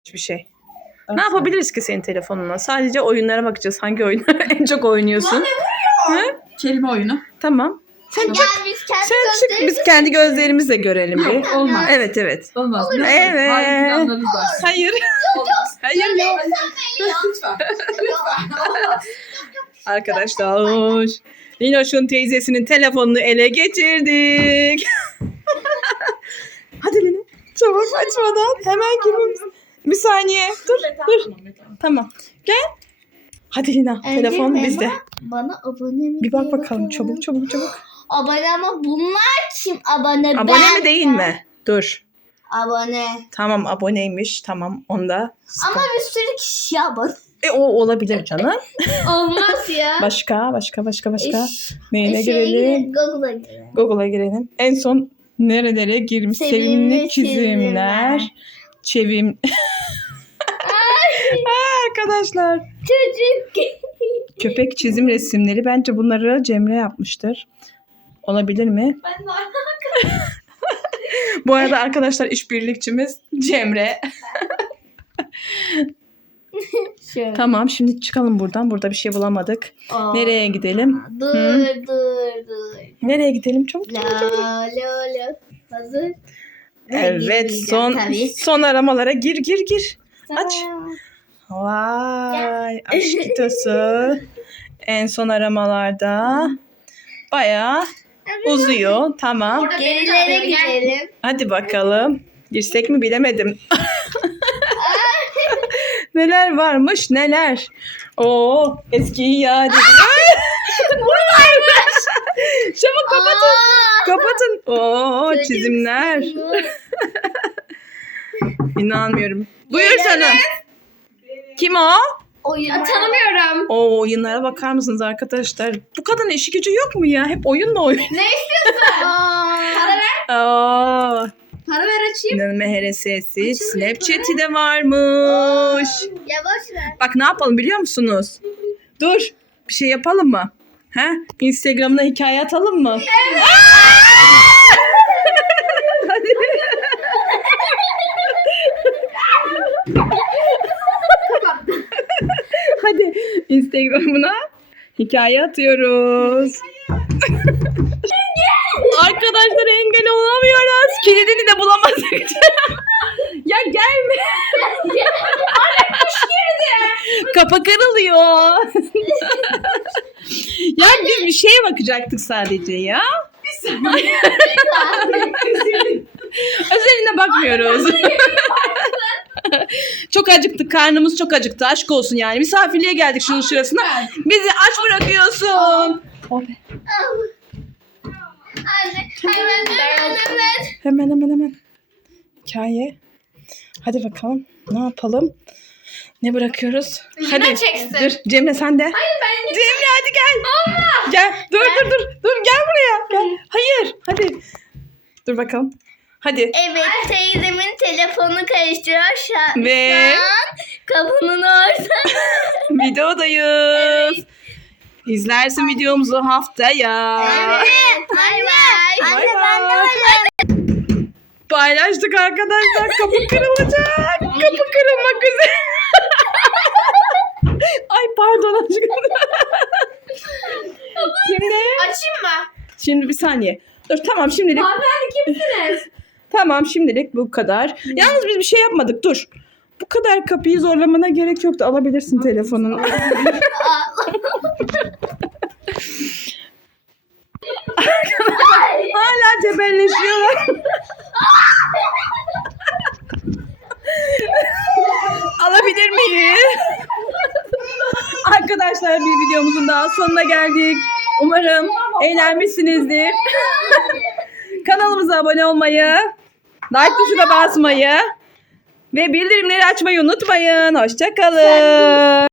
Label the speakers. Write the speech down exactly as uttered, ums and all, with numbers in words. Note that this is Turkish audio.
Speaker 1: Hiçbir şey. Ne yapabiliriz ki senin telefonuna? Sadece oyunlara bakacağız. Hangi oyunları en çok oynuyorsun? Hı?
Speaker 2: Kelime oyunu.
Speaker 1: Tamam. Sen
Speaker 3: Gel
Speaker 1: çık.
Speaker 3: biz kendi
Speaker 1: Sen çık. Biz kendi gözlerimizle görelim bir.
Speaker 2: Yok, olmaz.
Speaker 1: Evet evet.
Speaker 2: Olmaz.
Speaker 1: Evet.
Speaker 2: Hayır, planlarınız var.
Speaker 1: Hayır.
Speaker 2: Olmaz.
Speaker 1: Hayır.
Speaker 2: Lütfen. Lütfen. Olmaz.
Speaker 1: Arkadaşlar. Linoş'un teyzesinin telefonunu ele geçirdik. Hadi Lina. Çabuk açmadan. Hemen girmemiz. Bir saniye. Dur dur. Tamam. Gel. Hadi Lina. Telefon
Speaker 3: Önce
Speaker 1: bizde.
Speaker 3: Mema Bana abone mi?
Speaker 1: Bir bak
Speaker 3: diye
Speaker 1: bakalım.
Speaker 3: bakalım.
Speaker 1: Çabuk çabuk çabuk.
Speaker 3: Abone ama bunlar kim? Abone
Speaker 1: Abone
Speaker 3: ben.
Speaker 1: mi değil mi? Dur.
Speaker 3: Abone.
Speaker 1: Tamam aboneymiş. Tamam onda.
Speaker 3: Ama bir sürü kişi abone.
Speaker 1: E o olabilir canım.
Speaker 3: Olmaz ya.
Speaker 1: Başka başka başka başka.
Speaker 3: Eş-
Speaker 1: Neyine
Speaker 3: Şeye
Speaker 1: girelim?
Speaker 3: girelim, Google'a girelim.
Speaker 1: Google'a girelim. En son nerelere girmiş?
Speaker 3: Sevimli
Speaker 1: Sevimli çizimler.
Speaker 3: çizimler.
Speaker 1: Çevim. Aa, arkadaşlar.
Speaker 3: Çocuk.
Speaker 1: Köpek çizim resimleri. Bence bunları Cemre yapmıştır. Olabilir mi?
Speaker 3: Ben de
Speaker 1: Bu arada arkadaşlar işbirlikçimiz Cemre.
Speaker 3: Şöyle.
Speaker 1: Tamam şimdi çıkalım buradan. Burada bir şey bulamadık.
Speaker 3: Aa.
Speaker 1: Nereye gidelim?
Speaker 3: Dur
Speaker 1: Hı?
Speaker 3: dur dur.
Speaker 1: Nereye gidelim? Çabuk
Speaker 3: La
Speaker 1: çabuk çabuk.
Speaker 3: la la. Hazır. Ben
Speaker 1: Evet
Speaker 3: girmeyeceğim
Speaker 1: son
Speaker 3: tabii.
Speaker 1: son aramalara gir gir gir. Aç.
Speaker 3: Tamam.
Speaker 1: Vay aşk kitosu. En son aramalarda bayağı uzuyor. Tamam.
Speaker 3: Gerilere gidelim.
Speaker 1: Hadi bakalım. Girsek mi bilemedim. Neler varmış neler. Oo eski iade. Çabuk kapatın.
Speaker 3: Aa,
Speaker 1: Kapatın. Oo
Speaker 3: çocuk
Speaker 1: çizimler.
Speaker 3: sınıf.
Speaker 1: İnanmıyorum. Buyur canım. Kim o?
Speaker 3: Oyunlar. Tanımıyorum.
Speaker 1: O oyunlara bakar mısınız arkadaşlar? Bu kadının işi gücü yok mu ya? Hep oyunla oyun.
Speaker 3: Para ver.
Speaker 1: Aa,
Speaker 3: Para ver açayım.
Speaker 1: İnanın H R S'si. Snapchat'i de varmış.
Speaker 3: Ya boş ver.
Speaker 1: Bak ne yapalım biliyor musunuz? Dur. Bir şey yapalım mı? He? Instagram'ına hikaye atalım mı? Evet. Hadi Instagram'ına hikaye atıyoruz. Arkadaşlar engel olamıyoruz. Kilidini de bulamadık. Ya gelme. Anne kuş girdi. Kapı kırılıyor. Ya biz bir şeye bakacaktık sadece ya. Özeline bakmıyoruz. Çok acıktık. Karnımız çok acıktı. Aşk olsun yani. Misafirliğe geldik şunun şurasına. Bizi aç bırakıyorsun. Oh be.
Speaker 3: Anne hemen hemen hemen.
Speaker 1: Hemen hemen hemen. Hikaye. Hadi bakalım. Ne yapalım? Ne bırakıyoruz? Hadi.
Speaker 3: çeksin.
Speaker 1: Dur. Cemre sen de.
Speaker 3: Hayır ben
Speaker 1: Cemre hadi gel. Gel. Dur dur dur. Dur gel buraya. Gel. Hayır. Hadi. Dur bakalım. Hadi.
Speaker 3: Evet teyzemin telefonu karıştırıyor şu an.
Speaker 1: Ve
Speaker 3: Şu an kapının orada.
Speaker 1: videodayız. İzlersin videomuzu haftaya.
Speaker 3: Evet. Bay bay.
Speaker 1: Bay bay. Paylaştık arkadaşlar. Kapı kırılacak. Kapı kırılmak üzere. Ay pardon aşkım. Şimdi,
Speaker 3: Açayım mı?
Speaker 1: şimdi bir saniye. Dur tamam şimdilik.
Speaker 3: Hanımefendi kimsiniz?
Speaker 1: Tamam şimdilik bu kadar. Yalnız biz bir şey yapmadık dur. Bu kadar kapıyı zorlamana gerek yoktu. Alabilirsin telefonunu. Hala cebelleşiyorlar. Alabilir miyiz? Arkadaşlar bir videomuzun daha sonuna geldik. Umarım eğlenmişsinizdir. Kanalımıza abone olmayı, like tuşuna basmayı ve bildirimleri açmayı unutmayın. Hoşça kalın.